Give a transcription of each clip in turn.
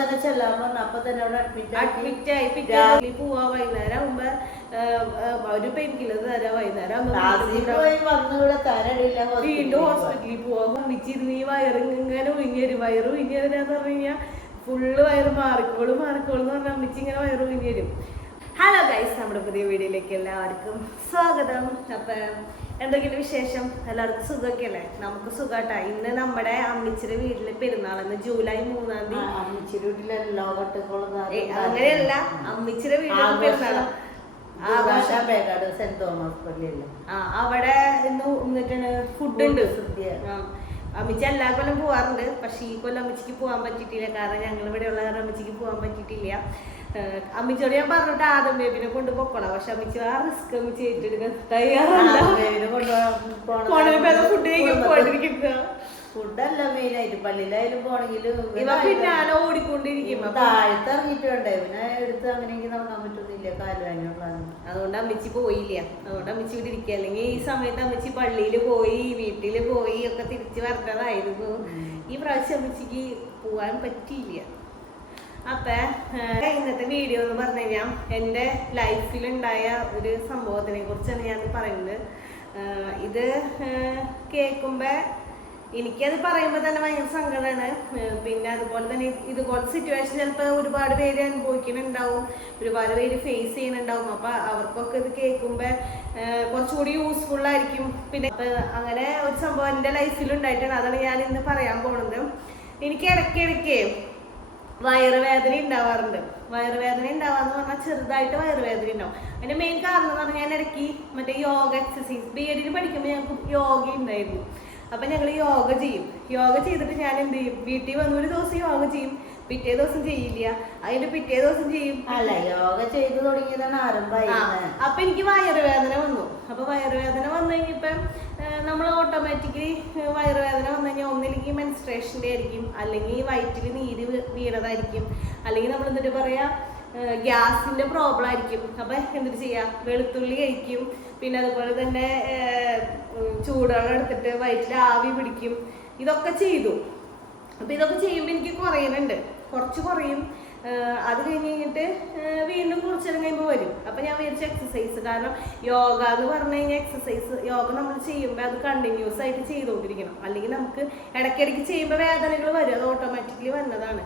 തന്നെ ചെല്ലാൻ പറഞ്ഞു. അപ്പൊ തന്നെ അവിടെ അഡ്മിറ്റ് ആയി. പിന്നെ പോവാ വൈകുന്നേരം ആകുമ്പോ ഒരു പെയിൻ കില്ലർ തരാ. വൈകുന്നേരം വീണ്ടും ഹോസ്പിറ്റലിൽ പോവാ. ഒന്നിച്ചിരുന്ന് ഈ വയറിങ്ങനെ ഒഴിഞ്ഞു വയറ് ഒഴിഞ്ഞതിനാന്ന് പറഞ്ഞു കഴിഞ്ഞാൽ ഫുള്ള് വയറ് മാറിക്കോളും എന്ന് പറഞ്ഞാൽ അമ്മിച്ച് ഇങ്ങനെ വയറ് ഒഴിഞ്ഞു വരും. ഹലോ ഗൈസ്, നമ്മുടെ പുതിയ വീഡിയോയിലേക്ക് എല്ലാവർക്കും സ്വാഗതം. അപ്പൊ എന്തൊക്കെയാണ് വിശേഷം? എല്ലാവർക്കും സുഖമൊക്കെ അല്ലേ? നമുക്ക് സുഖാട്ടാ. ഇന്ന് നമ്മുടെ അമ്മിച്ചിയുടെ വീട്ടിലെ പെരുന്നാളെന്ന് ജൂലൈ 3-ാം തീയതി. അമ്മിച്ചിയുടെ വീട്ടിലെല്ലാ അങ്ങനെയല്ല, അമ്മിച്ചിയുടെ വീട്ടിലെ പെരുന്നാള് സെന്റ് തോമസ് പള്ളിയല്ലേ, അവിടെ എന്നിട്ടാണ് ഫുഡ് ഉണ്ട്. അമ്മിച്ചി എല്ലാ കൊല്ലം പോവാറുണ്ട്. പക്ഷെ ഈ കൊല്ലം അമ്മിച്ചിക്ക് പോകാൻ പറ്റിയിട്ടില്ല. കാരണം ഞങ്ങൾ ഇവിടെ ഉള്ള കാരണം അമ്മിച്ചിക്ക് പോകാൻ പറ്റിയിട്ടില്ല. അമ്മിച്ചോട് ഞാൻ പറഞ്ഞിട്ട് ആദ്യം ബേബിനെ കൊണ്ട് പൊക്കോളാം. പക്ഷെ അമ്മിച്ചി ആ റിസ്ക് അമ്മിച്ചി ഏറ്റെടുക്കാൻ തയ്യാറല്ല. ഫുഡ് കഴിക്കാൻ പോയിട്ടിരിക്കുക. ഫുഡല്ല മെയിനായിട്ട്. പള്ളിയിലായാലും പോണെങ്കിലും പിന്നാലെ ഓടിക്കൊണ്ടിരിക്കും. താഴത്ത് ഇറങ്ങിയിട്ട് വേണ്ടേ, പിന്നെ എടുത്ത് അങ്ങനെയെങ്കിൽ നടക്കാൻ പറ്റുന്നില്ല, കാലുവാനുള്ളതാണ്. അതുകൊണ്ട് അമ്മിച്ചി പോയില്ല. അതുകൊണ്ട് അമ്മിച്ചി ഇവിടെ ഇരിക്കുക. അല്ലെങ്കിൽ ഈ സമയത്ത് അമ്മിച്ചി പള്ളിയിൽ പോയി വീട്ടിൽ പോയി ഒക്കെ തിരിച്ചു വരേണ്ടതായിരുന്നു. ഈ പ്രാവശ്യം അമ്മിച്ചിക്ക് പോവാൻ പറ്റിയില്ല. അപ്പൊ ഇന്നത്തെ വീഡിയോ എന്ന് പറഞ്ഞു കഴിഞ്ഞാൽ എൻ്റെ ലൈഫിലുണ്ടായ ഒരു സംഭവത്തിനെ കുറിച്ചാണ് ഞാൻ പറയുന്നത്. ഇത് കേൾക്കുമ്പോ എനിക്കത് പറയുമ്പോൾ തന്നെ ഭയങ്കര സങ്കടമാണ്. പിന്നെ അതുപോലെ തന്നെ ഇതുപോലത്തെ സിറ്റുവേഷൻ ചിലപ്പോൾ ഒരുപാട് പേര് അനുഭവിക്കുന്നുണ്ടാവും, ഒരുപാട് പേര് ഫേസ് ചെയ്യുന്നുണ്ടാവും. അപ്പൊ അവർക്കൊക്കെ ഇത് കേൾക്കുമ്പോൾ കുറച്ചുകൂടി യൂസ്ഫുൾ ആയിരിക്കും. പിന്നെ അങ്ങനെ ഒരു സംഭവം എൻ്റെ ലൈഫിൽ ഉണ്ടായിട്ടാണ്. അതാണ് ഞാൻ ഇന്ന് പറയാൻ പോണത്. എനിക്ക് ഇടയ്ക്കിടയ്ക്ക് വയറുവേദന ഉണ്ടാവാറുണ്ട്. വയറുവേദന ഉണ്ടാവാന്ന് പറഞ്ഞാൽ ചെറുതായിട്ട് വയറുവേദന ഉണ്ടാവും. അതിന്റെ മെയിൻ കാരണം എന്ന് പറഞ്ഞാൽ ഞാൻ ഇടയ്ക്ക് മറ്റേ യോഗ എക്സസൈസ് BEd പഠിക്കുമ്പോൾ ഞങ്ങൾക്ക് യോഗ ഉണ്ടായിരുന്നു. അപ്പൊ ഞങ്ങൾ യോഗ ചെയ്യും. യോഗ ചെയ്തിട്ട് ഞാൻ എന്ത് ചെയ്യും, വീട്ടിൽ വന്ന ഒരു ദിവസം യോഗ ചെയ്യും, പിറ്റേ ദിവസം ചെയ്യില്ല, അതിന്റെ പിറ്റേ ദിവസം ചെയ്യും. അല്ല, യോഗ ചെയ്തു തുടങ്ങിയതാണ് ആരംഭമായി. അപ്പൊ എനിക്ക് വയറുവേദന വന്നു. അപ്പൊ വയറുവേദന വന്നു കഴിഞ്ഞപ്പോ നമ്മൾ ഓട്ടോമാറ്റിക്കലി വയറുവേദന വന്നു കഴിഞ്ഞാൽ ഒന്നില്ലെങ്കിൽ മെൻസ്ട്രേഷൻ്റെ ആയിരിക്കും, അല്ലെങ്കിൽ വയറ്റിൽ നീര് വീണതായിരിക്കും, അല്ലെങ്കിൽ നമ്മൾ എന്നിട്ട് പറയാ ഗ്യാസിന്റെ പ്രോബ്ലം ആയിരിക്കും. അപ്പൊ എന്തിട്ട് ചെയ്യാം, വെളുത്തുള്ളി കഴിക്കും. പിന്നെ അതുപോലെ തന്നെ ചൂടുവെള്ളം എടുത്തിട്ട് വയറ്റിൽ ആവി പിടിക്കും. ഇതൊക്കെ ചെയ്തു. അപ്പൊ ഇതൊക്കെ ചെയ്യുമ്പോൾ എനിക്ക് കുറയുന്നുണ്ട്, കുറച്ച് കുറയും. അത് കഴിഞ്ഞിട്ട് വീണ്ടും കുറച്ചേരം കഴിയുമ്പോൾ വരും. അപ്പൊ ഞാൻ വിചാരിച്ച എക്സസൈസ്, കാരണം യോഗ എന്ന് പറഞ്ഞു കഴിഞ്ഞാൽ എക്സസൈസ്, യോഗ നമ്മൾ ചെയ്യുമ്പോൾ അത് കണ്ടിന്യൂസ് ആയിട്ട് ചെയ്തുകൊണ്ടിരിക്കണം. അല്ലെങ്കിൽ നമുക്ക് ഇടയ്ക്കിടയ്ക്ക് ചെയ്യുമ്പോൾ വേദനകൾ വരും, അത് ഓട്ടോമാറ്റിക്കലി വന്നതാണ്.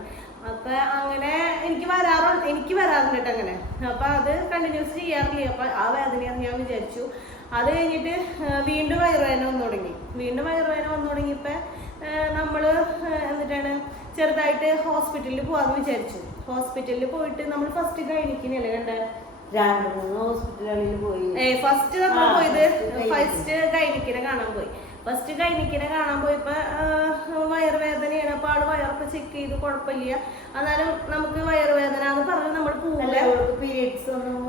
അപ്പൊ അങ്ങനെ എനിക്ക് വരാറുണ്ട് കേട്ടോ അങ്ങനെ. അപ്പൊ അത് കണ്ടിന്യൂസ് ചെയ്യാറില്ല. അപ്പൊ ആ വേദനയാന്ന് ഞാൻ വിചാരിച്ചു. അത് കഴിഞ്ഞിട്ട് വീണ്ടും വയറുവേദന വന്നു തുടങ്ങിയപ്പോ നമ്മള് എന്നിട്ടാണ് ചെറുതായിട്ട് ഹോസ്പിറ്റലിൽ പോവാന്ന് വിചാരിച്ചു. ഹോസ്പിറ്റലിൽ പോയിട്ട് നമ്മൾ ഫസ്റ്റ് ഗൈനിക്കിനല്ലേ കണ്ടേ, 2-3 ഹോസ്പിറ്റലുകളിൽ പോയി. ഫസ്റ്റ് നമ്മൾ പോയത് ഫസ്റ്റ് ഗൈനിക്കിനെ കാണാൻ പോയി. ഫസ്റ്റ് ഗൈനിക്കിനെ കാണാൻ പോയപ്പോ വയറുവേദനയാണ്. അപ്പൊ ആള് വയറൊക്കെ ചെക്ക് ചെയ്ത് കുഴപ്പമില്ല. എന്നാലും നമുക്ക് വയറുവേദന എന്ന് പറഞ്ഞ് നമ്മൾ പോവില്ല.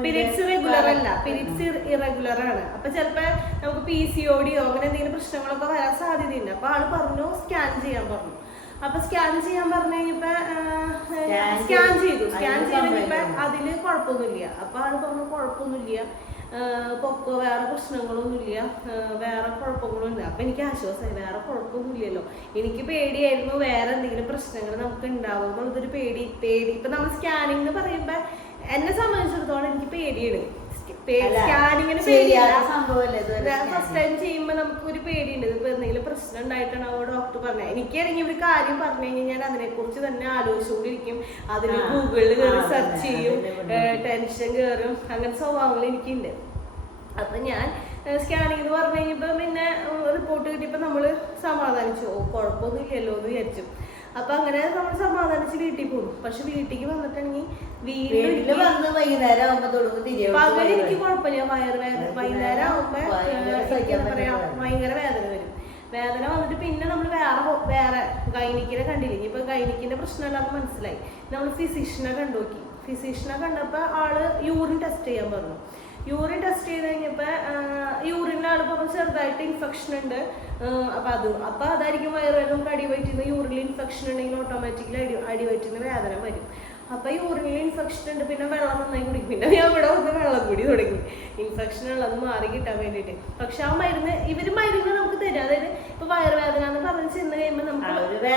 പീരിയഡ്സ് റെഗുലർ അല്ല, പീരിയഡ്സ് ഇറഗുലർ ആണ്. അപ്പൊ ചിലപ്പോ നമുക്ക് PCOD അങ്ങനെ എന്തെങ്കിലും പ്രശ്നങ്ങളൊക്കെ വരാൻ സാധ്യതയുണ്ട്. അപ്പൊ ആള് പറഞ്ഞു സ്കാൻ ചെയ്യാൻ പറഞ്ഞു. അപ്പൊ സ്കാൻ ചെയ്യാൻ പറഞ്ഞു കഴിഞ്ഞപ്പോ സ്കാൻ ചെയ്ത് കഴിഞ്ഞപ്പോ അതില് കുഴപ്പമൊന്നുമില്ല. അപ്പൊ ആള് പറഞ്ഞു കുഴപ്പമൊന്നുമില്ല, പൊക്കോ, വേറെ പ്രശ്നങ്ങളൊന്നുമില്ല, വേറെ കുഴപ്പങ്ങളൊന്നുമില്ല. അപ്പൊ എനിക്ക് ആശ്വാസമായി, വേറെ കുഴപ്പമൊന്നുമില്ലല്ലോ. എനിക്ക് പേടിയായിരുന്നു വേറെ എന്തെങ്കിലും പ്രശ്നങ്ങൾ നമുക്ക് ഉണ്ടാവും എന്നുള്ളതൊരു പേടി. ഇപ്പൊ നമ്മൾ സ്കാനിങ് എന്ന് പറയുമ്പോ എന്നെ സംബന്ധിച്ചിടത്തോളം എനിക്ക് പേടിയാണ്. സ്കാനിങ്ങിന് പേടിയല്ല, ഫസ്റ്റ് ടൈം ചെയ്യുമ്പോ നമുക്ക് ഒരു പേടിയുണ്ട്. ഇപ്പൊ എന്തെങ്കിലും പ്രശ്നം ഉണ്ടായിട്ടാണ് ഡോക്ടർ പറഞ്ഞത്. എനിക്കാണെങ്കിൽ ഒരു കാര്യം പറഞ്ഞു കഴിഞ്ഞാൽ ഞാൻ അതിനെ കുറിച്ച് തന്നെ ആലോചിച്ചുകൊണ്ടിരിക്കും. അതിന് ഗൂഗിളിൽ കയറി സെർച്ച് ചെയ്യും, ടെൻഷൻ കയറും, അങ്ങനെ സ്വഭാവങ്ങൾ എനിക്കുണ്ട്. അപ്പൊ ഞാൻ സ്കാനിങ് എന്ന് പറഞ്ഞു കഴിഞ്ഞപ്പോ പിന്നെ റിപ്പോർട്ട് കിട്ടിയപ്പോ നമ്മള് സമാധാനിച്ചു, കുഴപ്പമൊന്നുമില്ലല്ലോ എന്ന് വിചാരിച്ചു. അപ്പൊ അങ്ങനെ നമ്മൾ സമാധാനിച്ച് വീട്ടിൽ പോകും. പക്ഷെ വീട്ടിലേക്ക് വന്നിട്ടുണ്ടെങ്കിൽ പകൽ എനിക്ക് കുഴപ്പമില്ല, വയറുവേദന. വൈകുന്നേരം ആവുമ്പോ ഭയങ്കര വേദന വരും. വേദന വന്നിട്ട് പിന്നെ നമ്മൾ വേറെ ഗൈനിക്കിനെ കണ്ടില്ലേ. ഇപ്പൊ ഗൈനിക്കിന്റെ പ്രശ്നമല്ലാന്ന് മനസ്സിലായി. നമ്മൾ ഫിസിഷ്യനെ കണ്ടുനോക്കി. ഫിസിഷ്യനെ കണ്ടപ്പോ ആള് യൂറിൻ ടെസ്റ്റ് ചെയ്യാൻ പറഞ്ഞു. യൂറിൻ ടെസ്റ്റ് ചെയ്ത് കഴിഞ്ഞപ്പോ യൂറിൻ്റെ ആൾ പറഞ്ഞ ചെറുതായിട്ട് ഇൻഫെക്ഷൻ ഉണ്ട്. അപ്പൊ അതായിരിക്കും വയറുവേദന. നമുക്ക് അടിവയറ്റിന്ന് യൂറിനിൽ ഇൻഫെക്ഷൻ ഉണ്ടെങ്കിൽ ഓട്ടോമാറ്റിക്കലി അടിവയറ്റിന്ന് വേദന വരും. അപ്പൊ യൂറിനിൽ ഇൻഫെക്ഷൻ ഉണ്ട്. പിന്നെ വെള്ളം നന്നായി കുടിക്കും. പിന്നെ ഞാൻ ഇവിടെ വന്ന് വെള്ളം കൂടി തുടങ്ങി, ഇൻഫെക്ഷൻ ഉള്ളത് മാറി കിട്ടാൻ വേണ്ടിയിട്ട്. പക്ഷെ ആ ഇവര് മരുന്ന് നമുക്ക് തരും. അതായത് ഇപ്പൊ വയറുവേദന എന്ന് പറഞ്ഞ് ചെന്ന് കഴിയുമ്പോൾ നമുക്ക്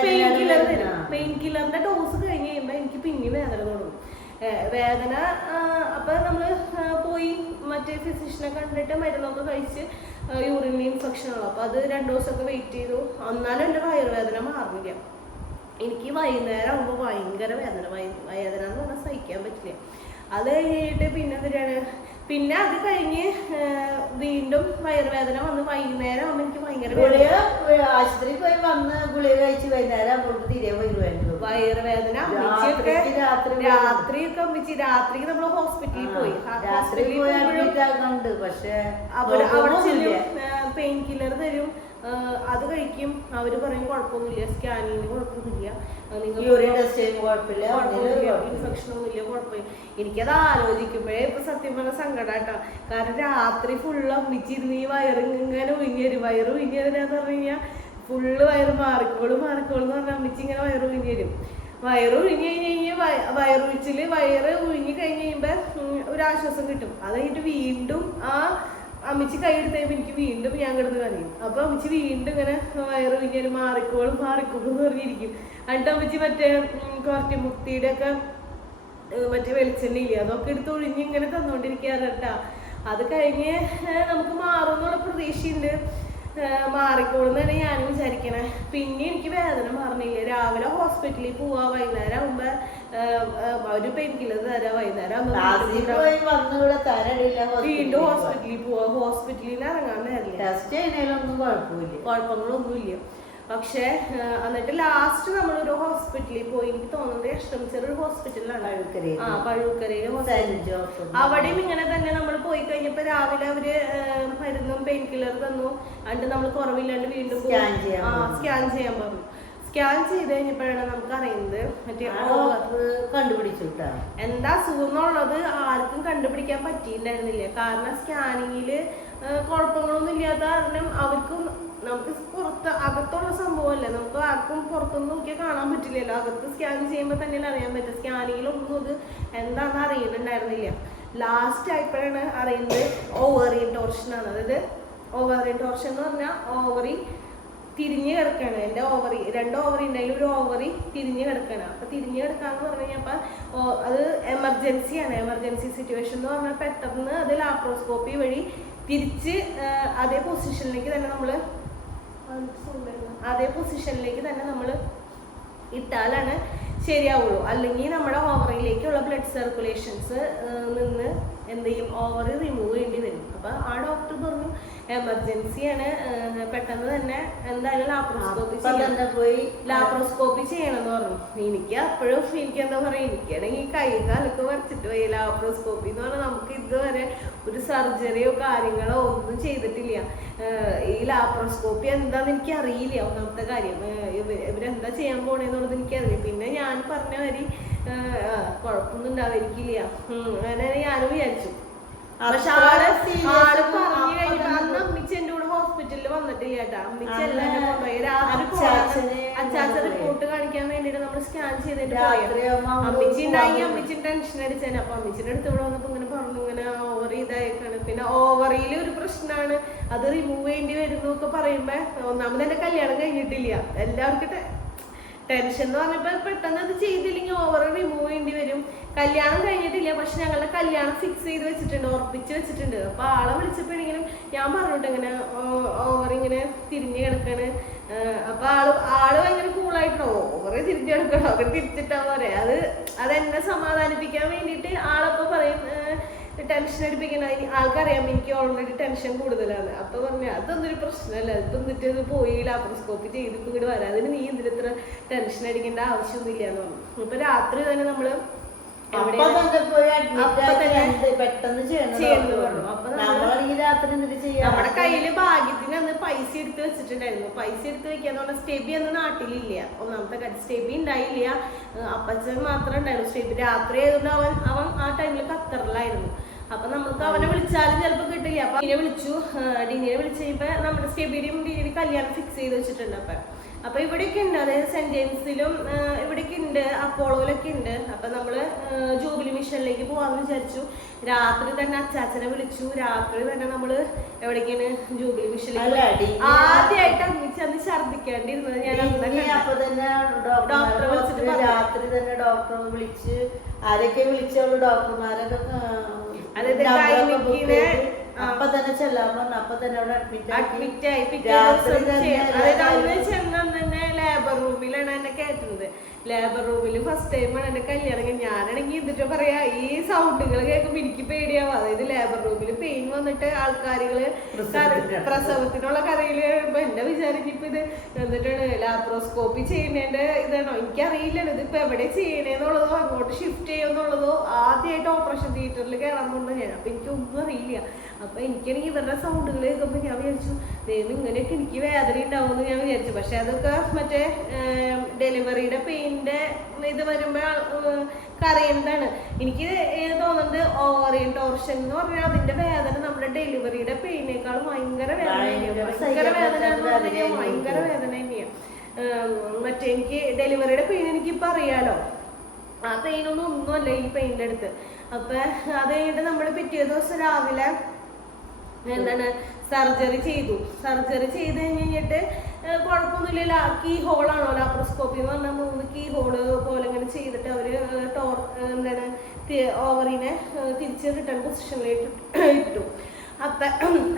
പെയിൻ കില്ലർ തരും. പെയിൻ കില്ലറിന്റെ ഡോസ് കഴിഞ്ഞ് കഴിയുമ്പോൾ എനിക്ക് വേദന. അപ്പൊ നമ്മള് പോയി മറ്റേ ഫിസിഷ്യനെ കണ്ടിട്ട് മരുന്നൊക്കെ കഴിച്ച് യൂറിൻ ഇൻഫെക്ഷൻ ഉള്ളു. അപ്പൊ അത് 2 ദിവസമൊക്കെ വെയിറ്റ് ചെയ്തു. എന്നാലും എൻ്റെ വയറുവേദന മാറുന്നില്ല. എനിക്ക് വൈകുന്നേരം ആകുമ്പോൾ ഭയങ്കര വേദന എന്ന് പറഞ്ഞാൽ സഹിക്കാൻ പറ്റില്ല. അത് കഴിഞ്ഞിട്ട് പിന്നെ എന്തിനാണ്, പിന്നെ അത് കഴിഞ്ഞ് വീണ്ടും വയറുവേദന വന്ന് വൈകുന്നേരം ആകുമ്പോൾ എനിക്ക് ഭയങ്കര ആശുപത്രി പോയി വന്ന് ഗുളിക കഴിച്ച് വൈകുന്നേരം ആകുമ്പോൾ തീരെ വയറുവേദന. രാത്രിയൊക്കെ അമ്മിച്ച് രാത്രി നമ്മൾ ഹോസ്പിറ്റലിൽ പോയി പക്ഷെ അവിടെ പെയിൻ കില്ലർ തരും, അത് കഴിക്കും. അവര് പറയും കുഴപ്പമൊന്നുമില്ല, സ്കാനിങ്ങിന് കുഴപ്പമൊന്നുമില്ല, ഇൻഫെക്ഷൻ ഒന്നുമില്ല, കുഴപ്പമില്ല. എനിക്കത് ആലോചിക്കുമ്പോഴേ ഇപ്പൊ സത്യം പറഞ്ഞ സങ്കടാട്ടോ. കാരണം രാത്രി ഫുള്ള് അമ്മിച്ചിരുന്ന് ഈ വയറിങ്ങനെ ഒഴിഞ്ഞുവരും. വയറ് ഒഴിഞ്ഞുതരാന്ന് പറഞ്ഞു കഴിഞ്ഞാൽ ഫുള്ള് വയറ് മാറിക്കോളും എന്ന് പറഞ്ഞാൽ അമ്മിച്ചി ഇങ്ങനെ വയറ് ഒഴിഞ്ഞുതരും. വയറ് ഒഴിഞ്ഞു കഴിഞ്ഞ് വയറൊഴിച്ചില് വയറ് ഒഴിഞ്ഞു കഴിഞ്ഞ് കഴിയുമ്പോ ഒരാശ്വാസം കിട്ടും. അത് കഴിഞ്ഞിട്ട് വീണ്ടും ആ അമ്മിച്ചി കൈ എടുത്ത് കഴിയുമ്പോൾ എനിക്ക് വീണ്ടും ഞാൻ കിടന്ന് കറിയും. അപ്പൊ അമ്മിച്ചി വീണ്ടും ഇങ്ങനെ വയറ് ഒഴിഞ്ഞാലും മാറിക്കോളും എന്ന് പറഞ്ഞിരിക്കും. എന്നിട്ട് അമ്മിച്ചി മറ്റേ കുറച്ച് മുക്തിയുടെ ഒക്കെ മറ്റേ വെളിച്ചെണ്ണ ഇല്ല, അതൊക്കെ എടുത്ത് ഒഴിഞ്ഞ് ഇങ്ങനെ തന്നോണ്ടിരിക്കാറുണ്ടാ. അത് കഴിഞ്ഞ് നമുക്ക് മാറും എന്നുള്ള പ്രതീക്ഷയുണ്ട്. മാറിക്കോളും തന്നെ ഞാനും വിചാരിക്കണേ. പിന്നെ എനിക്ക് വേദന മാറണില്ല. രാവിലെ ഹോസ്പിറ്റലിൽ പോവാ, വൈകുന്നേരം ആകുമ്പോ ഒരു പെയിൻ കില്ലർ തരാ, വൈകുന്നേരം വീണ്ടും ഹോസ്പിറ്റലിൽ പോവാ. ഹോസ്പിറ്റലിൽ നിന്ന് ഇറങ്ങാൻ നേരില്ല, കുഴപ്പങ്ങളൊന്നുമില്ല. പക്ഷെ എന്നിട്ട് ലാസ്റ്റ് നമ്മളൊരു ഹോസ്പിറ്റലിൽ പോയി. എനിക്ക് തോന്നുന്നത് എഷ്ടമിച്ചൊരു ഹോസ്പിറ്റലിലാണ്, പഴുക്കരയിലെ ഹോസ്പിറ്റൽ. അവിടെയും ഇങ്ങനെ തന്നെ നമ്മൾ പോയി കഴിഞ്ഞപ്പോ രാവിലെ അവര് മരുന്നും പെയിൻ കില്ലർ തന്നു. എന്നിട്ട് നമ്മൾ കുറവില്ലാണ്ട് വീണ്ടും സ്കാൻ ചെയ്യാൻ പറഞ്ഞു. സ്കാൻ ചെയ്ത് കഴിഞ്ഞപ്പോഴാണ് നമുക്ക് അറിയുന്നത് മറ്റേ കണ്ടുപിടിച്ചു എന്താ അസുഖം എന്നുള്ളത് ആർക്കും കണ്ടുപിടിക്കാൻ പറ്റിയിട്ടുണ്ടായിരുന്നില്ല. കാരണം സ്കാനിങ്ങില് കുഴപ്പങ്ങളൊന്നും ഇല്ലാത്ത കാരണം അവർക്കും നമുക്ക് പുറത്ത് അകത്തുള്ള സംഭവമല്ലേ, നമുക്ക് ആർക്കും പുറത്തൊന്നും നോക്കിയാൽ കാണാൻ പറ്റില്ലല്ലോ. അകത്ത് സ്കാൻ ചെയ്യുമ്പോൾ തന്നെ അറിയാൻ പറ്റും. സ്കാനിങ്ങിലൊന്നും ഇത് എന്താണെന്ന് അറിയുന്നുണ്ടായിരുന്നില്ല. ലാസ്റ്റ് ആയപ്പോഴാണ് അറിയുന്നത് ഓവറി ടോർഷൻ ആണ്. അതായത് ഓവറി ടോർഷൻ എന്ന് പറഞ്ഞാൽ ഓവറി തിരിഞ്ഞ് കിടക്കാണ്. എൻ്റെ ഓവറി 2 ഓവറി ഉണ്ടായാലും ഒരു ഓവറി തിരിഞ്ഞ് കിടക്കാണ്. അപ്പൊ തിരിഞ്ഞ് കിടക്കാന്ന് പറഞ്ഞു കഴിഞ്ഞപ്പോ അത് എമർജൻസിയാണ്. എമർജൻസി സിറ്റുവേഷൻ എന്ന് പറഞ്ഞാൽ പെട്ടെന്ന് അത് ലാപ്രോസ്കോപ്പി വഴി തിരിച്ച് അതേ പൊസിഷനിലേക്ക് തന്നെ നമ്മൾ ഇട്ടാലാണ് ശരിയാവുള്ളൂ. അല്ലെങ്കിൽ നമ്മുടെ ഓവറിയിലേക്കുള്ള ബ്ലഡ് സർക്കുലേഷൻസ് നിന്ന് എന്ത് ചെയ്യും, ഓവറി റിമൂവ് ചെയ്യേണ്ടി വരും. അപ്പൊ ആ ഡോക്ടർ പറഞ്ഞു എമർജൻസിയാണ്, പെട്ടെന്ന് തന്നെ എന്തായാലും ലാപ്രോസ്കോപ്പി ചെയ്യണം എന്ന് പറഞ്ഞു. എനിക്ക് അപ്പോഴും എനിക്ക് എന്താ പറയാ, എനിക്കാണെങ്കിൽ കൈ കാലൊക്കെ വരച്ചിട്ട് പോയി. ലാപ്രോസ്കോപ്പി എന്ന് പറഞ്ഞാൽ നമുക്ക് ഇതുവരെ ഒരു സർജറിയോ കാര്യങ്ങളോ ഒന്നും ചെയ്തിട്ടില്ല. ഈ ലാപ്രോസ്കോപ്പി എന്താന്ന് എനിക്ക് അറിയില്ല. ഒന്നാമത്തെ കാര്യം ഇവരെന്താ ചെയ്യാൻ പോണേന്നുള്ളത് എനിക്കറിയില്ല. പിന്നെ ഞാൻ പറഞ്ഞ വരി കുഴപ്പമൊന്നും ഉണ്ടാവാതിരിക്കില്ല അങ്ങനെ ഞാനും വിചാരിച്ചു. പക്ഷെ ആള് പറഞ്ഞു കഴിഞ്ഞിട്ട് അന്ന് അമ്മിച്ച് എന്റെ കൂടെ ഹോസ്പിറ്റലിൽ വന്നിട്ടില്ല കേട്ടാ. അമ്മിച്ച് എല്ലാരും കൊണ്ടുപോയി. രാത്രി അച്ചാച്ച റിപ്പോർട്ട് കാണിക്കാൻ വേണ്ടിട്ട് നമ്മൾ സ്കാൻ ചെയ്തിട്ട് അമ്മിച്ചി ഉണ്ടായി. അമ്മിച്ചി ടെൻഷൻ അടിച്ചേനെ. അപ്പൊ അമ്മിച്ചിന്റെ അടുത്ത് ഇവിടെ വന്നപ്പോ ഇങ്ങനെ പറഞ്ഞു ഇങ്ങനെ ഓവറി ഇതായിക്കാണ്. പിന്നെ ഓവറിയിൽ ഒരു പ്രശ്നമാണ്, അത് റിമൂവ് ചെയ്യേണ്ടി വരുന്നു ഒക്കെ പറയുമ്പോ ഒന്നാമത് എന്റെ കല്യാണം കഴിഞ്ഞിട്ടില്ല. എല്ലാവർക്കും ടെൻഷൻ എന്ന് പറഞ്ഞപ്പോ പെട്ടെന്ന് അത് ചെയ്തില്ലെങ്കിൽ ഓവർ റിമൂവ് ചെയ്യേണ്ടി വരും. കല്യാണം കഴിഞ്ഞിട്ടില്ല, പക്ഷെ ഞങ്ങളുടെ കല്യാണം ഫിക്സ് ചെയ്ത് വെച്ചിട്ടുണ്ട്, ഉറപ്പിച്ച് വെച്ചിട്ടുണ്ട്. അപ്പൊ ആളെ വിളിച്ചപ്പോഴെങ്കിലും ഞാൻ പറഞ്ഞിട്ട് ഇങ്ങനെ ഓവർ ഇങ്ങനെ തിരിഞ്ഞു കിടക്കാണ്. അപ്പൊ ആള് ഭയങ്കര കൂളായിട്ടോ ഓവർ തിരിഞ്ഞു കിടക്കണോ ഒക്കെ തിരിച്ചിട്ടാ പോരെ. അതെന്നെ സമാധാനിപ്പിക്കാൻ വേണ്ടിയിട്ട് ആളപ്പോ പറയും ടെൻഷൻ അടിപ്പിക്കണ. ആൾക്കറിയാം എനിക്ക് ഓൾറെഡി ടെൻഷൻ കൂടുതലാണ്. അപ്പൊ പറഞ്ഞു അതൊന്നൊരു പ്രശ്നമല്ല, ഇപ്പൊ എന്നിട്ട് പോയി ലാപ്രോസ്കോപ്പി ചെയ്തിട്ട് ഇങ്ങോട്ട് വരാം, അതിന് നീ ഇതിന് ഇത്ര ടെൻഷൻ അടിക്കേണ്ട ആവശ്യമൊന്നുമില്ല എന്ന് പറഞ്ഞു. ഇപ്പൊ രാത്രി തന്നെ നമ്മള് നമ്മുടെ കയ്യില് ഭാഗ്യത്തിന് അന്ന് പൈസ എടുത്ത് വെച്ചിട്ടുണ്ടായിരുന്നു. പൈസ എടുത്ത് വെക്കാന്ന് പറഞ്ഞാൽ സ്റ്റെബി അന്ന് നാട്ടിലില്ല. ഒന്നാമത്തെ കാര്യം സ്റ്റെബി ഉണ്ടായില്ല, അപ്പച്ചൻ മാത്രമേ ഉണ്ടായിരുന്നു. സ്റ്റെബി രാത്രി ആയതുകൊണ്ട് അവൻ ആ ടൈമിൽ ഖത്തറിലായിരുന്നു. അപ്പൊ നമുക്ക് അവനെ വിളിച്ചാലും ചിലപ്പോ കിട്ടില്ല. അപ്പൊ ഡിനെ വിളിച്ചു. ഡിനെ വിളിച്ച് കഴിയുമ്പോ നമ്മുടെ സ്റ്റെബിയുടെയും ഡിനിയുടെ കല്യാണം ഫിക്സ് ചെയ്ത് വെച്ചിട്ടുണ്ട്. അപ്പൊ അപ്പൊ ഇവിടെയൊക്കെ ഉണ്ട്, അതായത് സെന്റ് ജെയിംസിലും ഇവിടെയൊക്കെ ഉണ്ട്, അപ്പോളോയിലൊക്കെ ഉണ്ട്. അപ്പൊ നമ്മള് ജൂബിലി മിഷനിലേക്ക് പോവാന്ന് വിചാരിച്ചു. രാത്രി തന്നെ അച്ചാച്ചനെ വിളിച്ചു. രാത്രി തന്നെ നമ്മള് എവിടേക്കാണ് ജൂബിലി മിഷനിലേക്ക് ആദ്യമായിട്ട് അന്ന് ഛർദിക്കേണ്ടിരുന്നത്. ഞാൻ ഡോക്ടറെ വിളിച്ചിട്ട് രാത്രി തന്നെ ഡോക്ടറെ വിളിച്ച് ആരൊക്കെ വിളിച്ചോളൂ ഡോക്ടർമാരൊക്കെ അപ്പൊ തന്നെ ചെല്ലാൻ പറഞ്ഞു. അപ്പൊ തന്നെ അവിടെ അഡ്മിറ്റ് ആയി. തന്നെ ലേബർ റൂമിലാണ് എന്നെ കേട്ടത്. ലേബർ റൂമിൽ ഫസ്റ്റ് ടൈമാണ് എന്റെ കല്യാണം. ഞാനാണെങ്കിൽ എന്നിട്ട് പറയാ ഈ സൗണ്ടുകൾ കേൾക്കുമ്പോ എനിക്ക് പേടിയാവും. അതായത് ലേബർ റൂമിൽ പെയിൻ വന്നിട്ട് ആൾക്കാരുകള് പ്രസവത്തിനുള്ള കരയില് കഴിയുമ്പോ എന്റെ വിചാരിച്ചിപ്പോ ഇത് എന്നിട്ടാണ് ലാപ്രോസ്കോപ്പി ചെയ്യുന്നതിന്റെ ഇതാണോ എനിക്കറിയില്ലല്ലോ. ഇതിപ്പോ എവിടെ ചെയ്യണേന്നുള്ളതോ അങ്ങോട്ട് ഷിഫ്റ്റ് ചെയ്യുമെന്നുള്ളതോ ആദ്യമായിട്ട് ഓപ്പറേഷൻ തിയേറ്ററിൽ കയറാൻ പോകുന്നത് ഞാൻ. അപ്പൊ എനിക്ക് ഒന്നും അറിയില്ല. അപ്പൊ എനിക്കാണെങ്കിൽ ഇവരുടെ സൗണ്ടുകൾ കേൾക്കുമ്പോ ഞാൻ വിചാരിച്ചു ദൈവം ഇങ്ങനെയൊക്കെ എനിക്ക് വേദന ഉണ്ടാവുമെന്ന് ഞാൻ വിചാരിച്ചു. പക്ഷെ അതൊക്കെ മറ്റേ ഡെലിവറിയുടെ പെയിന്റെ ഇത് വരുമ്പോ കരയുന്നതാണ്. എനിക്ക് തോന്നുന്നത് ഓവറിയൻ ടോർഷൻ എന്ന് പറഞ്ഞാൽ അതിന്റെ വേദന നമ്മുടെ ഡെലിവറിയുടെ പെയിനേക്കാളും ഭയങ്കര വേദന ഭയങ്കര വേദന തന്നെയാണ്. മറ്റേ എനിക്ക് ഡെലിവറിയുടെ പെയിൻ എനിക്കിപ്പോ അറിയാലോ. ആ പെയിനൊന്നും അല്ല ഈ പെയിൻ്റെ അടുത്ത്. അപ്പൊ അത് കഴിഞ്ഞിട്ട് നമ്മള് പിറ്റേ ദിവസം രാവിലെ എന്താണ് സർജറി ചെയ്തു. സർജറി ചെയ്ത് കഴിഞ്ഞിട്ട് കുഴപ്പമൊന്നുമില്ല. കീ ഹോളാണോ ലാപ്രോസ്കോപ്പി എന്ന് പറഞ്ഞാൽ 3 കീ ഹോള് പോലെ ഇങ്ങനെ ചെയ്തിട്ട് അവര് എന്താണ് ഓവറിനെ തിരിച്ച് റിട്ടേൺ പൊസിഷനിലേക്ക് ഇട്ടു. അപ്പൊ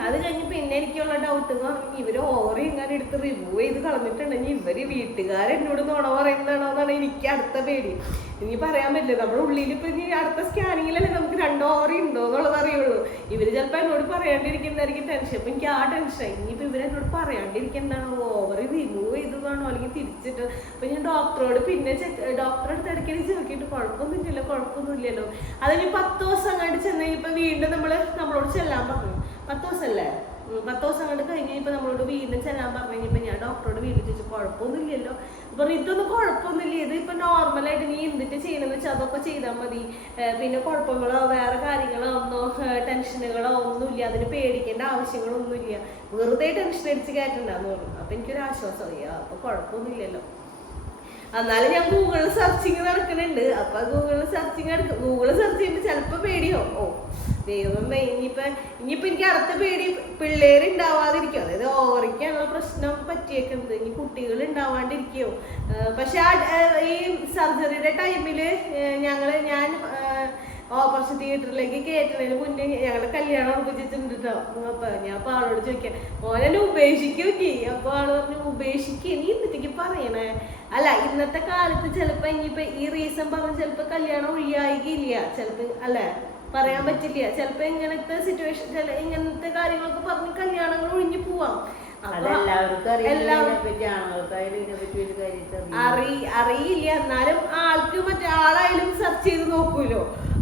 അത് കഴിഞ്ഞ് പിന്നെ എനിക്കുള്ള ഡൗട്ട് എന്ന് പറഞ്ഞാൽ ഇവര് ഓവറി എങ്ങനെ എടുത്ത് റിമൂവ് ചെയ്ത് കളഞ്ഞിട്ടുണ്ടെങ്കിൽ ഇവര് വീട്ടുകാരെന്നോട് നുണ പറയുന്നതാണോ എന്നാണ് എനിക്ക് അടുത്ത പേടി. ഇനി പറയാൻ പറ്റില്ല. നമ്മുടെ ഉള്ളിൽ ഇപ്പൊ ഇനി അടുത്ത സ്കാനിങ്ങിലല്ലേ നമുക്ക് 2 ഓവറി ഉണ്ടോ എന്നുള്ളത് അറിയുള്ളൂ. ഇവര് ചിലപ്പോ എന്നോട് പറയാണ്ടിരിക്കുന്നതായിരിക്കും ടെൻഷൻ. അപ്പൊ എനിക്ക് ആ ടെൻഷനായി. ഇനിയിപ്പോ ഇവരെന്നോട് പറയാണ്ടിരിക്കുന്നതാണോ, ഓവറി റിമൂവ് ചെയ്തതാണോ അല്ലെങ്കിൽ തിരിച്ചിട്ട്. അപ്പൊ ഞാൻ ഡോക്ടറോട് പിന്നെ ഡോക്ടറെ അടുത്ത് ഇടയ്ക്കിടയ്ക്ക് ചോദിക്കിട്ട് കുഴപ്പമൊന്നുമില്ലല്ലോ. അതിന് 10 ദിവസം അങ്ങോട്ട് ചെന്ന് കഴിഞ്ഞപ്പോ വീണ്ടും നമ്മളോട് ചെല്ലാൻ പറഞ്ഞു. 10 ദിവസമല്ലേ, 10 ദിവസം അങ്ങോട്ട് കഴിഞ്ഞപ്പോ നമ്മളോട് വീണ്ടും ചെല്ലാൻ പറഞ്ഞു കഴിഞ്ഞപ്പോ ഞാൻ ഡോക്ടറോട് വീണ്ടും ചോദിച്ചു കുഴപ്പമൊന്നുമില്ലല്ലോ. അപ്പൊ ഇതൊന്നും കുഴപ്പമൊന്നുമില്ല, ഇത് ഇപ്പൊ നോർമലായിട്ട് നീ എന്തിട്ട് ചെയ്യണമെന്ന് വെച്ചാൽ അതൊക്കെ ചെയ്താൽ മതി. പിന്നെ കുഴപ്പങ്ങളോ വേറെ കാര്യങ്ങളോ ഒന്നോ ടെൻഷനുകളോ ഒന്നുമില്ല, അതിന് പേടിക്കേണ്ട ആവശ്യങ്ങളൊന്നുമില്ല, വെറുതെ ടെൻഷൻ അടിച്ച് കയറ്റണ്ടെന്ന് പറഞ്ഞു. അപ്പൊ എനിക്കൊരു ആശ്വാസമായി. അപ്പൊ കുഴപ്പമൊന്നുമില്ലല്ലോ. എന്നാലും ഞാൻ ഗൂഗിളിൽ സെർച്ചിങ് നടക്കുന്നുണ്ട്. അപ്പൊ ഗൂഗിളിൽ സെർച്ച് ചെയ്യുമ്പോൾ ചിലപ്പോ പേടിയോ ദൈവമേ ഇനിയിപ്പൊ എനിക്ക് അടുത്ത പേടി പിള്ളേര് ഉണ്ടാവാതിരിക്കോ, അതായത് ഓവറിക്കാണുള്ള പ്രശ്നം പറ്റിയേക്കുന്നത്, ഇനി കുട്ടികൾ ഉണ്ടാവാണ്ടിരിക്കോ. പക്ഷെ ഈ സർജറിയുടെ ടൈമില് ഞാൻ ഓപ്പറേഷൻ തിയേറ്ററിലേക്ക് കയറ്റുന്നതിന് മുന്നേ ഞങ്ങളെ കല്യാണം ഉറപ്പിച്ചിട്ടുണ്ട് കേട്ടോ. അപ്പൊ ഞാൻ അപ്പൊ ആളോട് ചോദിക്കാം മോനെ ഉപേക്ഷിക്കേ. അപ്പൊ ആള് പറഞ്ഞു ഉപേക്ഷിക്കുക നീ എന്നിട്ടേക്ക് പറയണേ. അല്ല ഇന്നത്തെ കാലത്ത് ചിലപ്പോ ഇനിയിപ്പൊ ഈ റീസൺ പറഞ്ഞ് ചിലപ്പോ കല്യാണം ഒഴിയായില്ല, ചിലപ്പോ അല്ലെ പറയാൻ പറ്റില്ല. ചിലപ്പോ ഇങ്ങനത്തെ സിറ്റുവേഷൻ ഇങ്ങനത്തെ കാര്യങ്ങളൊക്കെ പറഞ്ഞ് കല്യാണങ്ങൾ ഒഴിഞ്ഞു പോവാം. അറിയില്ല. എന്നാലും ആൾക്ക് മറ്റേ ആളായാലും സെർച്ച് ചെയ്ത് നോക്കൂലോ.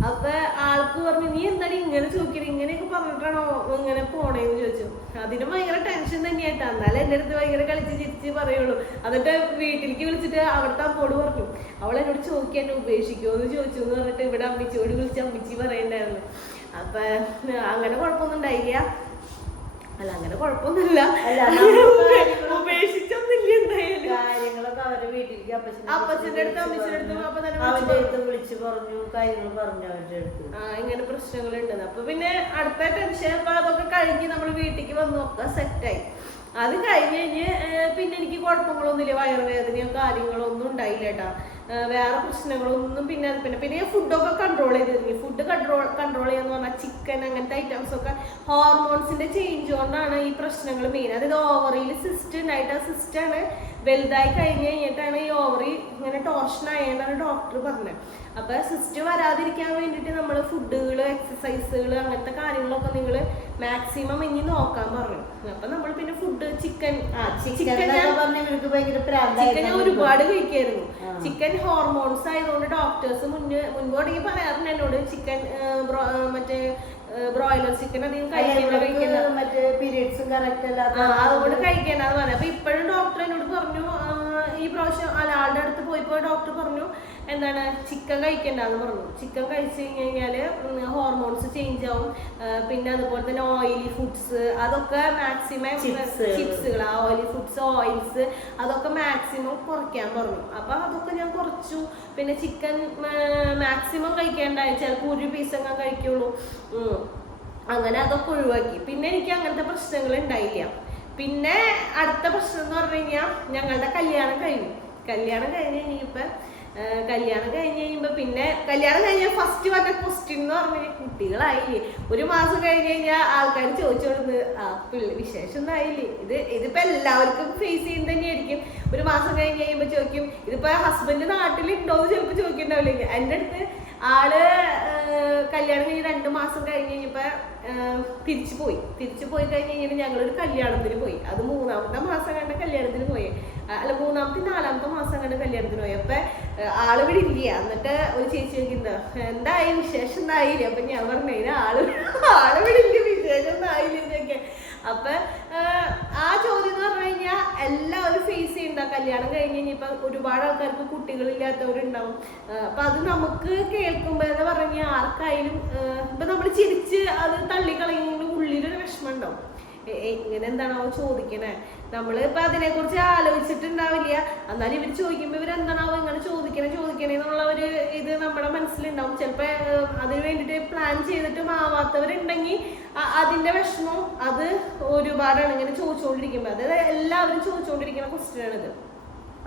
അപ്പൊ ആൾക്ക് പറഞ്ഞു നീ എന്താണ് ഇങ്ങനെ ചോദിക്കണേ, ഇങ്ങനെയൊക്കെ പറഞ്ഞിട്ടാണോ ഇങ്ങനെ പോണേന്ന് ചോദിച്ചു. അതിന് ഭയങ്കര ടെൻഷൻ തന്നെയായിട്ടാ. എന്നാലും എന്റെ അടുത്ത് ഭയങ്കര കളിച്ച് ചിരിച്ച് പറയുള്ളൂ. എന്നിട്ട് വീട്ടിലേക്ക് വിളിച്ചിട്ട് അവിടുത്തെ അമ്മോട് പറഞ്ഞു അവൾ എന്നോട് ചോദിക്കാൻ എന്നെ ഉപേക്ഷിക്കുമോ എന്ന് ചോദിച്ചു എന്ന് പറഞ്ഞിട്ട് ഇവിടെ അമ്മച്ചിയോട് വിളിച്ച് അമ്മച്ചി പറയണ്ടായിരുന്നു. അപ്പൊ അങ്ങനെ കുഴപ്പമൊന്നും ഉണ്ടായില്ല. അല്ല അങ്ങനെ കുഴപ്പമൊന്നുമില്ല, ഉപേക്ഷിച്ചൊന്നുമില്ല. എന്തായാലും കാര്യങ്ങളൊക്കെ അവരുടെ വീട്ടിലേക്ക് അപ്പച്ചന്റെ അടുത്ത് അമ്മച്ചിന്റെ അടുത്തും അപ്പൊ തന്നെ വിളിച്ചു പറഞ്ഞു കാര്യങ്ങൾ പറഞ്ഞു അവരുടെ അടുത്ത് ഇങ്ങനെ പ്രശ്നങ്ങളുണ്ടെന്ന്. അപ്പൊ പിന്നെ അടുത്ത ടെൻഷൻ അപ്പൊ അതൊക്കെ കഴിഞ്ഞ് നമ്മൾ വീട്ടിലേക്ക് വന്നു ഒക്കെ സെറ്റായി. അത് കഴിഞ്ഞ് പിന്നെ എനിക്ക് കുഴപ്പങ്ങളൊന്നുമില്ല, വയറുവേദനയോ കാര്യങ്ങളോ ഒന്നും ഉണ്ടായില്ല കേട്ടാ. വേറെ പ്രശ്നങ്ങളൊന്നും പിന്നെ ഫുഡൊക്കെ കൺട്രോൾ ചെയ്തിരുന്നു. ഫുഡ് കൺട്രോൾ ചെയ്യാന്ന് പറഞ്ഞാൽ ചിക്കൻ അങ്ങനത്തെ ഐറ്റംസ് ഒക്കെ ഹോർമോൺസിന്റെ ചേഞ്ച് കൊണ്ടാണ് ഈ പ്രശ്നങ്ങൾ മെയിൻ. അതായത് ഓവറിയിൽ സിസ്റ്റ് ഉണ്ടായിട്ട് ആ സിസ്റ്റാണ് വലുതായി കഴിഞ്ഞിട്ടാണ് ഈ ഓവറി ഇങ്ങനെ ടോർഷൻ ആയെന്നാണ് ഡോക്ടർ പറഞ്ഞത്. അപ്പൊ സിസ്റ്റ് വരാതിരിക്കാൻ വേണ്ടിയിട്ട് നമ്മൾ ഫുഡുകൾ എക്സസൈസുകൾ അങ്ങനത്തെ കാര്യങ്ങളൊക്കെ നിങ്ങൾ മാക്സിമം ഇനി നോക്കാൻ പറഞ്ഞു. അപ്പൊ നമ്മൾ പിന്നെ ഫുഡ് ചിക്കൻ ഞാൻ ഒരുപാട് കഴിക്കായിരുന്നു. ചിക്കൻ ഹോർമോൺസ് ആയതുകൊണ്ട് ഡോക്ടേഴ്സ് മുൻപോട്ടേക്ക് പറയാറുണ്ട് എന്നോട് ചിക്കൻ മറ്റേ ബ്രോയിലർ ചിക്കൻ അധികം കഴിക്കണ്ട, മറ്റേ പീരിയഡ്സും കറക്റ്റ് അല്ല അതുകൊണ്ട് കഴിക്കേണ്ടത് പറഞ്ഞു. അപ്പൊ ഇപ്പോഴും ഡോക്ടർ എന്നോട് പറഞ്ഞു ഈ പ്രാവശ്യം ആളുടെ അടുത്ത് പോയപ്പോ ഡോക്ടർ പറഞ്ഞു എന്താണ് ചിക്കൻ കഴിക്കണ്ടെന്ന് പറഞ്ഞു. ചിക്കൻ കഴിച്ചു കഴിഞ്ഞാല് ഹോർമോൺസ് ചേഞ്ച് ആവും. പിന്നെ അതുപോലെ തന്നെ ഓയിലി ഫുഡ്സ് അതൊക്കെ മാക്സിമം ചിപ്സുകൾ, ഓയിലി ഫുഡ്സ്, ഓയിൽസ് അതൊക്കെ മാക്സിമം കുറയ്ക്കാൻ പറഞ്ഞു. അപ്പൊ അതൊക്കെ ഞാൻ കുറച്ചു. പിന്നെ ചിക്കൻ മാക്സിമം കഴിക്കാണ്ടായി, ചിലപ്പോൾ ഒരു പീസൊക്കെ കഴിക്കുള്ളൂ. അങ്ങനെ അതൊക്കെ ഒഴിവാക്കി. പിന്നെ എനിക്ക് അങ്ങനത്തെ പ്രശ്നങ്ങൾ ഉണ്ടായില്ല. പിന്നെ അടുത്ത പ്രശ്നം എന്ന് പറഞ്ഞു കഴിഞ്ഞാൽ ഞങ്ങളുടെ കല്യാണം കഴിഞ്ഞു കഴിയുമ്പോ പിന്നെ കല്യാണം കഴിഞ്ഞാൽ ഫസ്റ്റ് വന്ന ക്വസ്റ്റ്യൻ എന്ന് പറഞ്ഞാൽ കുട്ടികളായില്ലേ. ഒരു മാസം കഴിഞ്ഞ് കഴിഞ്ഞാൽ ആൾക്കാർ ചോദിച്ചോടുന്നത് വിശേഷം ഒന്നും ആയില്ലേ. ഇതിപ്പോ എല്ലാവർക്കും ഫേസ് ചെയ്യുന്നത് തന്നെയായിരിക്കും. ഒരു മാസം കഴിഞ്ഞ് കഴിയുമ്പോ ചോദിക്കും ഇതിപ്പോ ഹസ്ബൻഡ് നാട്ടിലുണ്ടോന്ന് ചിലപ്പോ ചോദിക്കണ്ടാവില്ല. എൻ്റെ അടുത്ത് ആള് കല്യാണം കഴിഞ്ഞ് 2 മാസം കഴിഞ്ഞ് കഴിഞ്ഞപ്പോ തിരിച്ചു പോയി കഴിഞ്ഞ് കഴിഞ്ഞാൽ ഞങ്ങളൊരു കല്യാണത്തിന് പോയി. അത് 3-ാമത്തെ മാസം കണ്ട കല്യാണത്തിന് പോയി, അല്ല 3-ാമത്തെ 4-ാമത്തെ മാസം കണ്ട കല്യാണത്തിന് പോയി. അപ്പൊ ആള് ഇവിടെ ഇല്ല. എന്നിട്ട് ഒരു ചേച്ചി ചോദിക്കുന്നത് എന്തായി വിശേഷം ഒന്നായില്ലേ. അപ്പൊ ഞാൻ പറഞ്ഞു ആള് ഇവിടെ ഇല്ല, വിശേഷം ഒന്നായില്ലേ ചോദിക്കാൻ. അപ്പൊ ആ ചോദ്യം എന്ന് പറഞ്ഞു കഴിഞ്ഞാൽ എല്ലാവരും ഫേസ് ചെയ്യണ്ട. കല്യാണം കഴിഞ്ഞ് കഴിഞ്ഞപ്പോ ഒരുപാട് ആൾക്കാർക്ക് കുട്ടികളില്ലാത്തവരുണ്ടാവും. അപ്പൊ അത് നമുക്ക് കേൾക്കുമ്പോ എന്ന് പറഞ്ഞാൽ ആർക്കായാലും ഇപ്പൊ നമ്മൾ ചിരിച്ച് അത് തള്ളിക്കളയുന്നതിന് ഉള്ളിലൊരു വിഷമം ഉണ്ടാവും. ഇങ്ങനെ എന്താണോ ചോദിക്കണേ, നമ്മളിപ്പോ അതിനെക്കുറിച്ച് ആലോചിച്ചിട്ടുണ്ടാവില്ല. എന്നാലും ഇവർ ചോദിക്കുമ്പോ ഇവരെന്താണാവോ ഇങ്ങനെ ചോദിക്കണേ എന്നുള്ള ഒരു ഇത് നമ്മുടെ മനസ്സിലുണ്ടാവും. ചിലപ്പോ അതിന് വേണ്ടിട്ട് പ്ലാൻ ചെയ്തിട്ടും ആവാത്തവരുണ്ടെങ്കിൽ അതിന്റെ വിഷമം അത് ഒരുപാടാണ് ഇങ്ങനെ ചോദിച്ചുകൊണ്ടിരിക്കുമ്പോ. അതായത് എല്ലാവരും ചോദിച്ചുകൊണ്ടിരിക്കുന്ന ക്വസ്റ്റ്യൻ ആണിത്.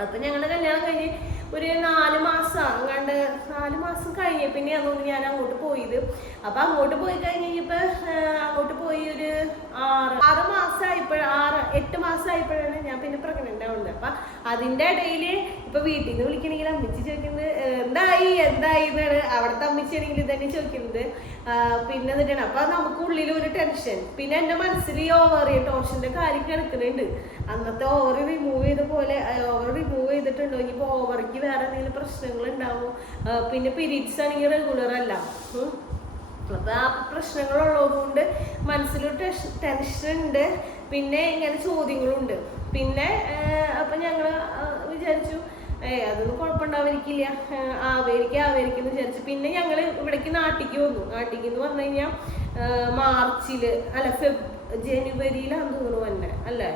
അപ്പൊ ഞങ്ങളുടെ കല്യാണം കഴിഞ്ഞ് ഒരു 4 മാസം കഴിഞ്ഞ പിന്നെ അതുകൊണ്ട് ഞാൻ അങ്ങോട്ട് പോയത്. അപ്പൊ അങ്ങോട്ട് പോയി കഴിഞ്ഞപ്പോ അങ്ങോട്ട് പോയി ഒരു 8 മാസമായപ്പോഴാണ് ഞാൻ പിന്നെ പ്രഗ്നന്റ് ആവുന്നത്. അപ്പൊ അതിന്റെ ഇടയിൽ ഇപ്പൊ വീട്ടിൽ നിന്ന് വിളിക്കണമെങ്കിൽ അമ്മച്ചി ചോദിക്കുന്നത് എന്തായി എന്നാണ്. അവിടുത്തെ അമ്മച്ചിയാണെങ്കിൽ തന്നെ ചോദിക്കുന്നത്. പിന്നെ എന്നിട്ടാണ് അപ്പൊ നമുക്ക് ഉള്ളിൽ ഒരു ടെൻഷൻ. പിന്നെ എന്റെ മനസ്സിൽ ഈ ഓവറി ടോർഷന്റെ കാര്യം കിടക്കുന്നുണ്ട്. അന്നത്തെ ഓവറി റിമൂവ് ചെയ്തിട്ടുണ്ടോ, ഇനിയിപ്പോ ഓവറിക്ക് വേറെ എന്തെങ്കിലും പ്രശ്നങ്ങൾ ഉണ്ടാവും. പിന്നെ പീരീഡ്സ് ആണെങ്കിൽ റെഗുലർ അല്ല. അപ്പൊ ആ പ്രശ്നങ്ങളുള്ളത് കൊണ്ട് മനസ്സിലൊരു ടെൻഷൻ ഉണ്ട്. പിന്നെ ഇങ്ങനെ ചോദ്യങ്ങളുണ്ട്. പിന്നെ അപ്പൊ ഞങ്ങള് വിചാരിച്ചു അതൊന്നും കുഴപ്പമുണ്ടാവാതിരിക്കില്ല, ആവേരിക്കെന്ന് വിചാരിച്ചു. പിന്നെ ഞങ്ങള് ഇവിടേക്ക് നാട്ടിക്ക് വന്നു. നാട്ടിക്ക് എന്ന് പറഞ്ഞു കഴിഞ്ഞാൽ ജനുവരിയിലാന്ന് തോന്നുന്നു തന്നെ, അല്ലേ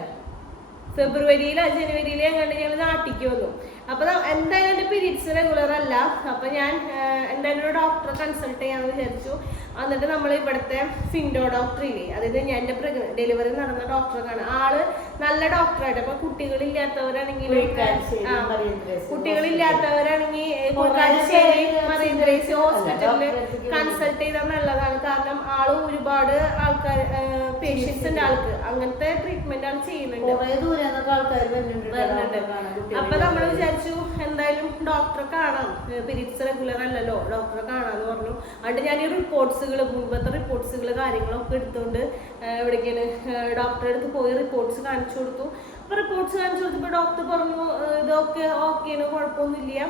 ജനുവരിയിലെ എങ്ങാണ്ട് ഞങ്ങൾ നാട്ടിക്ക് വന്നു. അപ്പൊ എന്തായാലും എൻ്റെ പീരീഡ്സ് റെഗുലർ അല്ല. അപ്പൊ ഞാൻ എന്തായാലും ഒരു ഡോക്ടറെ കൺസൾട്ട് ചെയ്യാന്ന് വിചാരിച്ചു. എന്നിട്ട് നമ്മൾ ഇവിടുത്തെ ഫിൻഡോ ഡോക്ടർ ഇല്ലേ, അതായത് ഞാൻ എൻ്റെ ഡെലിവറി നടന്ന ഡോക്ടറെ കാണാം. ആള് നല്ല ഡോക്ടറായിട്ട്. അപ്പൊ കുട്ടികളില്ലാത്തവരാണെങ്കിൽ മറിയന്ത്രേസി ഹോസ്പിറ്റലില് കൺസൾട്ട് ചെയ്താൽ നല്ലതാണ്. കാരണം ആള് ഒരുപാട് ആൾക്കാർ പേഷ്യൻസ് ഉണ്ട്. ആൾക്ക് അങ്ങനത്തെ ട്രീറ്റ്മെന്റ് ആണ് ചെയ്യുന്നുണ്ട്. അപ്പൊ നമ്മൾ വിചാരിച്ചു എന്തായാലും ഡോക്ടറെ കാണാം, പീരീഡ്സ് റെഗുലർ അല്ലല്ലോ, ഡോക്ടറെ കാണാന്ന് പറഞ്ഞു. അതുകൊണ്ട് ഞാൻ ഈ മുൻപത്തെ റിപ്പോർട്ട്സുകൾ കാര്യങ്ങളൊക്കെ എടുത്തുകൊണ്ട് എവിടേക്കാണ് ഡോക്ടറെ അടുത്ത് പോയി റിപ്പോർട്ട്സ് കാണിച്ചു കൊടുത്തു. അപ്പൊ റിപ്പോർട്ട്സ് കാണിച്ചു കൊടുത്തപ്പോൾ ഡോക്ടർ പറഞ്ഞു ഇതൊക്കെ ഓക്കെയാണ്, കുഴപ്പമൊന്നുമില്ല.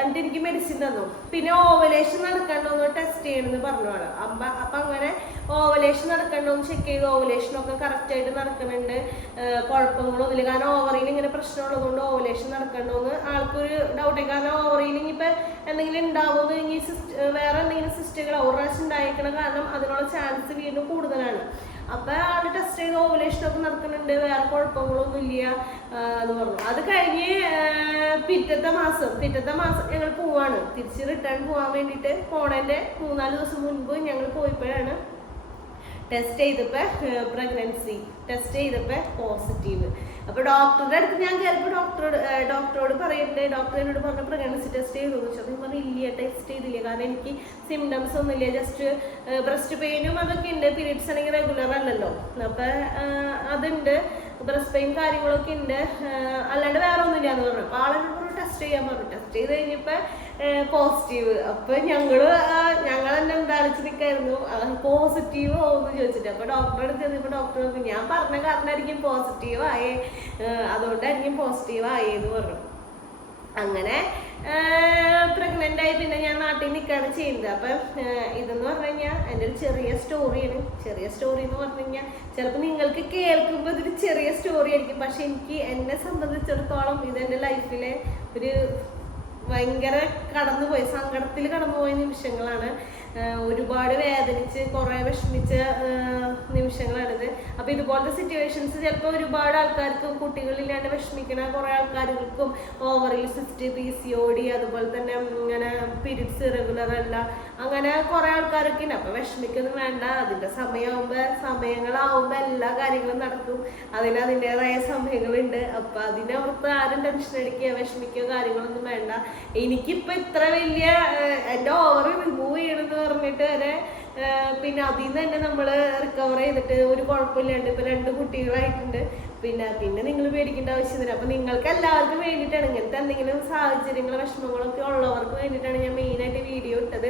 എന്നിട്ട് എനിക്ക് മെഡിസിൻ തന്നു. പിന്നെ ഓവലേഷൻ നടക്കണ്ടോന്ന് ടെസ്റ്റ് ചെയ്യണമെന്ന് പറഞ്ഞു ആള്. അപ്പൊ അങ്ങനെ ഓവലേഷൻ നടക്കണ്ടോന്ന് ചെക്ക് ചെയ്ത് ഓവലേഷനൊക്കെ കറക്റ്റ് ആയിട്ട് നടക്കുന്നുണ്ട്, കുഴപ്പങ്ങളൊന്നുമില്ല. കാരണം ഓവറിയിൽ ഇങ്ങനെ പ്രശ്നമുള്ളത് കൊണ്ട് ഓവലേഷൻ നടക്കണ്ടോന്ന് ആൾക്കൊരു ഡൗട്ടായി. കാരണം ഓവറിയിൽ ഇനിയിപ്പോ എന്തെങ്കിലും ഉണ്ടാവുമെന്ന് വേറെ എന്തെങ്കിലും സിസ്റ്റുകൾ ഒരു പ്രാവശ്യം ഉണ്ടായിരിക്കണ കാരണം അതിനുള്ള ചാൻസ് വീണ്ടും കൂടുതലാണ്. അപ്പൊ ആള് ടെസ്റ്റ് ചെയ്ത് ഓവലേഷനൊക്കെ നടക്കുന്നുണ്ട്, വേറെ കുഴപ്പങ്ങളൊന്നും ഇല്ല എന്ന് പറഞ്ഞു. അത് കഴിഞ്ഞ് പിറ്റത്തെ മാസം ഞങ്ങൾ പോവാണ്, തിരിച്ച് റിട്ടേൺ പോകാൻ വേണ്ടിയിട്ട്. പോണേന്റെ 3-4 ദിവസം മുൻപ് ഞങ്ങൾ പോയപ്പോഴാണ് ടെസ്റ്റ് ചെയ്തപ്പോ പ്രഗ്നൻസി ടെസ്റ്റ് ചെയ്തപ്പോ പോസിറ്റീവ്. അപ്പൊ ഡോക്ടറുടെ അടുത്ത് ഞാൻ കയറിയപ്പോൾ ഡോക്ടറോട് പറയുന്നുണ്ട്, ഡോക്ടർ എന്നോട് പറഞ്ഞു പ്രഗ്നൻസി ടെസ്റ്റ് ചെയ്തു ചോദിച്ചു. ഞാൻ പറഞ്ഞു ഇല്ല, ടെസ്റ്റ് ചെയ്തില്ല, കാരണം എനിക്ക് സിംറ്റംസ് ഒന്നുമില്ല, ജസ്റ്റ് ബ്രസ്റ്റ് പെയിനും അതൊക്കെ ഉണ്ട്. പീരീഡ്സ് ആണെങ്കിൽ റെഗുലർ അല്ലല്ലോ, അപ്പൊ അതുണ്ട്, ബ്രസ്റ്റ് പെയിൻ കാര്യങ്ങളൊക്കെ ഉണ്ട്, അല്ലാണ്ട് വേറെ ഒന്നുമില്ല എന്ന് പറഞ്ഞു. അപ്പൊ ആളെന്നോട് ടെസ്റ്റ് ചെയ്യാൻ പറഞ്ഞു. ടെസ്റ്റ് ചെയ്ത് കഴിഞ്ഞപ്പോ പോസിറ്റീവ്. അപ്പൊ ഞങ്ങൾ എന്നെ എന്താളിച്ച് നിൽക്കായിരുന്നു, പോസിറ്റീവ് ആവുമെന്ന് ചോദിച്ചിട്ട്. അപ്പൊ ഡോക്ടറെ അടുത്ത് ചെന്നപ്പോ ഡോക്ടർ പറഞ്ഞു ഞാൻ പറഞ്ഞ കാരണമായിരിക്കും പോസിറ്റീവ് ആയേ, അതുകൊണ്ടായിരിക്കും പോസിറ്റീവ് ആയേന്ന് പറഞ്ഞു. അങ്ങനെ പ്രഗ്നന്റ് ആയി പിന്നെ ഞാൻ നാട്ടിൽ നിൽക്കുകയാണ് ചെയ്യുന്നത്. അപ്പം ഇതെന്ന് പറഞ്ഞു കഴിഞ്ഞാൽ എൻ്റെ ഒരു ചെറിയ സ്റ്റോറിയാണ്. ചെറിയ സ്റ്റോറി എന്ന് പറഞ്ഞു കഴിഞ്ഞാൽ ചിലപ്പോൾ നിങ്ങൾക്ക് കേൾക്കുമ്പോൾ ഇതൊരു ചെറിയ സ്റ്റോറി ആയിരിക്കും, പക്ഷെ എന്നെ സംബന്ധിച്ചിടത്തോളം ഇതെൻ്റെ ലൈഫിലെ ഒരു ഭയങ്കര കടന്നുപോയി, സങ്കടത്തിൽ കടന്നുപോയ നിമിഷങ്ങളാണ്. ഒരുപാട് വേദനിച്ച് കുറെ വിഷമിച്ച നിമിഷങ്ങളാണിത്. അപ്പൊ ഇതുപോലത്തെ സിറ്റുവേഷൻസ് ചിലപ്പോൾ ഒരുപാട് ആൾക്കാർക്കും, കുട്ടികളില്ലാണ്ട് വിഷമിക്കുന്ന കുറെ ആൾക്കാർക്കും, ഓവറിൽ സിസ്റ്റ്, PCOD, അതുപോലെ തന്നെ ഇങ്ങനെ പീരിയഡ്സ് ഇറഗുലർ അല്ല, അങ്ങനെ കുറെ ആൾക്കാരൊക്കെ ഉണ്ട്. അപ്പൊ വിഷമിക്കൊന്നും വേണ്ട. അതിന്റെ സമയങ്ങളാവുമ്പോ എല്ലാ കാര്യങ്ങളും നടക്കും. അതിൻ്റെതായ സമയങ്ങളുണ്ട്. അപ്പൊ അതിനവർക്ക് ആരും ടെൻഷൻ അടിക്കുക, വിഷമിക്കുക കാര്യങ്ങളൊന്നും വേണ്ട. എനിക്കിപ്പോ ഇത്ര വലിയ എന്റെ ഓവർ റിമൂവ് ചെയ്യണമെന്ന് പറഞ്ഞിട്ട് വരെ പിന്നെ അതിൽ നിന്ന് തന്നെ നമ്മൾ റിക്കവർ ചെയ്തിട്ട് ഒരു കുഴപ്പമില്ലാണ്ട് ഇപ്പൊ 2 കുട്ടികളായിട്ടുണ്ട്. പിന്നെ നിങ്ങൾ പേടിക്കേണ്ട ആവശ്യമില്ല. അപ്പൊ നിങ്ങൾക്ക് എല്ലാവർക്കും വേണ്ടിയിട്ടാണ്, ഇങ്ങനത്തെ എന്തെങ്കിലും സാഹചര്യങ്ങളോ വിഷമങ്ങളൊക്കെ ഉള്ളവർക്ക് വേണ്ടിയിട്ടാണ് ഞാൻ മെയിനായിട്ട് വീഡിയോ ഇട്ടത്.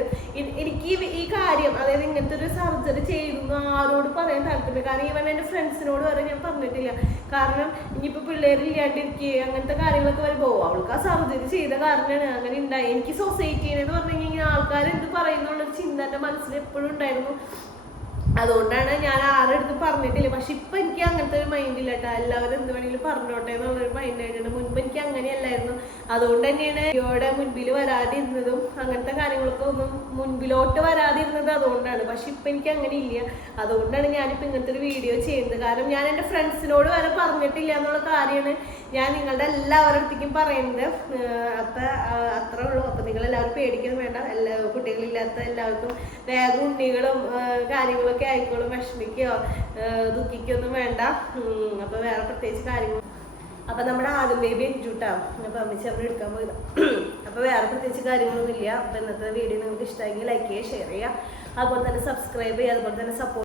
എനിക്ക് ഈ കാര്യം, അതായത് ഇങ്ങനത്തെ ഒരു സർജറി ചെയ്തു ആരോട് പറയാൻ താല്പര്യമില്ല. കാരണം ഈവൻ എൻ്റെ ഫ്രണ്ട്സിനോട് വരെ ഞാൻ പറഞ്ഞിട്ടില്ല. കാരണം ഇനിയിപ്പോൾ പിള്ളേരില്ലാണ്ടിരിക്കുക അങ്ങനത്തെ കാര്യങ്ങളൊക്കെ വരുമ്പോൾ അവൾക്ക് ആ സർജറി ചെയ്ത കാരണമാണ് അങ്ങനെ ഉണ്ടായി. എനിക്ക് സൊസൈറ്റിന്ന് പറഞ്ഞു കഴിഞ്ഞാൽ ആൾക്കാർ എന്ത് പറയുന്നുള്ളൊരു ചിന്ത എൻ്റെ മനസ്സിൽ എപ്പോഴും ഉണ്ടായിരുന്നു. അതുകൊണ്ടാണ് ഞാൻ ആരുടെ അടുത്ത് പറഞ്ഞിട്ടില്ല. പക്ഷെ ഇപ്പൊ എനിക്ക് അങ്ങനത്തെ ഒരു മൈൻഡില്ല കേട്ടോ. എല്ലാവരും എന്ത് വേണമെങ്കിലും പറഞ്ഞോട്ടെ എന്നുള്ളൊരു മൈൻഡ് ആയിട്ടുണ്ട്. മുൻപ് എനിക്ക് അങ്ങനെയല്ലായിരുന്നു. അതുകൊണ്ട് തന്നെയാണ് ഇവിടെ മുൻപിൽ വരാതിരുന്നതും അങ്ങനത്തെ കാര്യങ്ങളൊക്കെ ഒന്നും മുൻപിലോട്ട് വരാതിരുന്നത് അതുകൊണ്ടാണ്. പക്ഷെ ഇപ്പൊ എനിക്ക് അങ്ങനെ ഇല്ല. അതുകൊണ്ടാണ് ഞാനിപ്പോ ഇങ്ങനത്തെ ഒരു വീഡിയോ ചെയ്യുന്നത്. കാരണം ഞാൻ എൻ്റെ ഫ്രണ്ട്സിനോട് വരെ പറഞ്ഞിട്ടില്ല എന്നുള്ള കാര്യമാണ് ഞാൻ നിങ്ങളുടെ എല്ലാവരുടെ അടുത്തേക്കും പറയുന്നത്. അപ്പൊ അത്രേ ഉള്ളൂ. അപ്പൊ നിങ്ങൾ എല്ലാവരും പേടിക്കുന്നത് വേണ്ട. കുട്ടികളില്ലാത്ത എല്ലാവർക്കും വേഗം ഉണ്ണികളും കാര്യങ്ങളൊക്കെ ആയിക്കോളും. വിഷമിക്കോ ദുഃഖിക്കൊന്നും വേണ്ട. അപ്പൊ വേറെ പ്രത്യേകിച്ച് കാര്യങ്ങൾ. അപ്പൊ നമ്മുടെ ആദ്യം ബേബി എൻജൂട്ടാ. അപ്പൊ അമ്മച്ചി അവിടെ എടുക്കാൻ പോയതാ. അപ്പൊ വേറെ പ്രത്യേകിച്ച് കാര്യങ്ങളൊന്നും ഇല്ല. അപ്പൊ ഇന്നത്തെ വീഡിയോ നിങ്ങൾക്ക് ഇഷ്ടമെങ്കിൽ ലൈക്ക് ചെയ്യുക, ഷെയർ ചെയ്യുക, അതുപോലെ തന്നെ സബ്സ്ക്രൈബ് ചെയ്യുക, അതുപോലെ തന്നെ സപ്പോർട്ട്